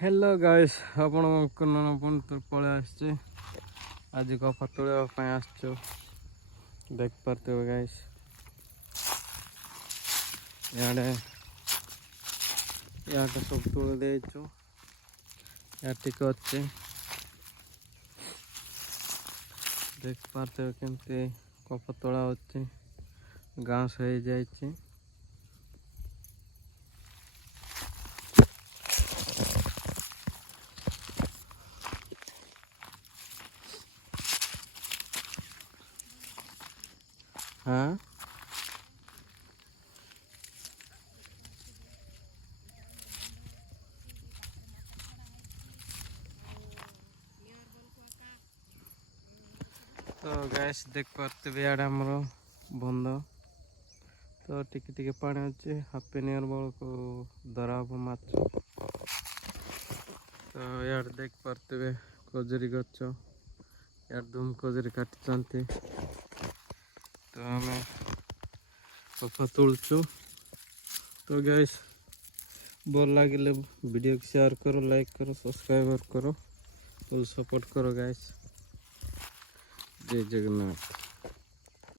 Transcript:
Hello guys आपण पळे आसचे आज कफा तोड़ा आसचो देख पारते हो गाइस याडे याडे सब तोड़ देचो याटिक अच्छे देख पारते हो केमती कफा तोड़ा अच्छे घास हो जाए हाँ तो गैस देख पाते भी आमर बंद तो टिके टिके पानी अच्छे हाफ एन आवर बल को धरा हम माछ तो यार देख पाते हुए कजरी गच यार धूम कजरी काटी तो हमें कफा तोड़चु तो गैस भल लगे वीडियो को शेयर करो लाइक करो सब्सक्राइब करो और सपोर्ट करो गैस जय जगन्नाथ।